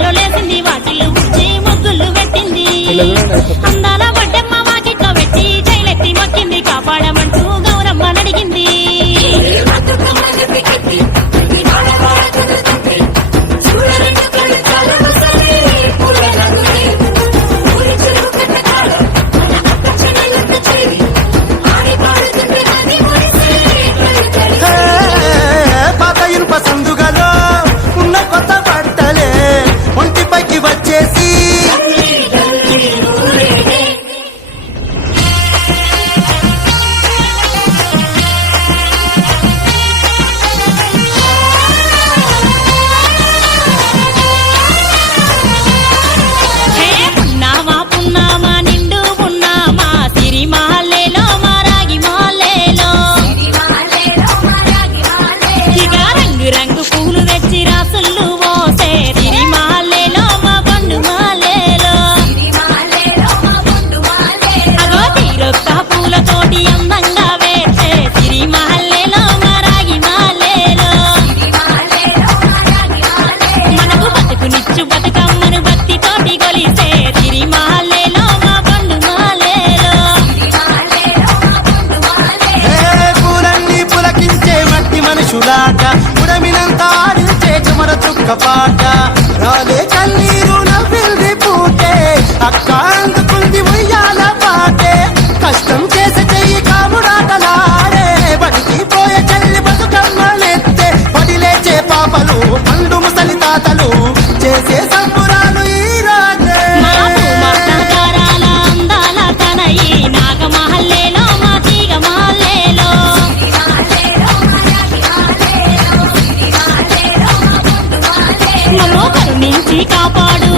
వాకిల్లో లేసింది వాకిళ్ళు ఉచ్చి ముగ్గులు పెట్టింది అందాల బడ్డమ్మ వాకిట్లో పెట్టి జైలెత్తి మొక్కింది కాపాడమంటూ గౌరమ్మ నడిగింది ఉడమినంత ఆడించే చెమర చుక్కపాట రాలే కన్నీరు నవ్వింది పూటే అక్క అందుకుంది ఉయ్యాల పాటే కష్టం చేసే చెయ్యి కాముడాటలాడే బడికి పోయే చెల్లి బతుకమ్మలెత్తే పడి లేచే పాపలు పండు ముసలి తాతలు చేసే సంబురాలు ఈ రాజే నుంచి కాపాడు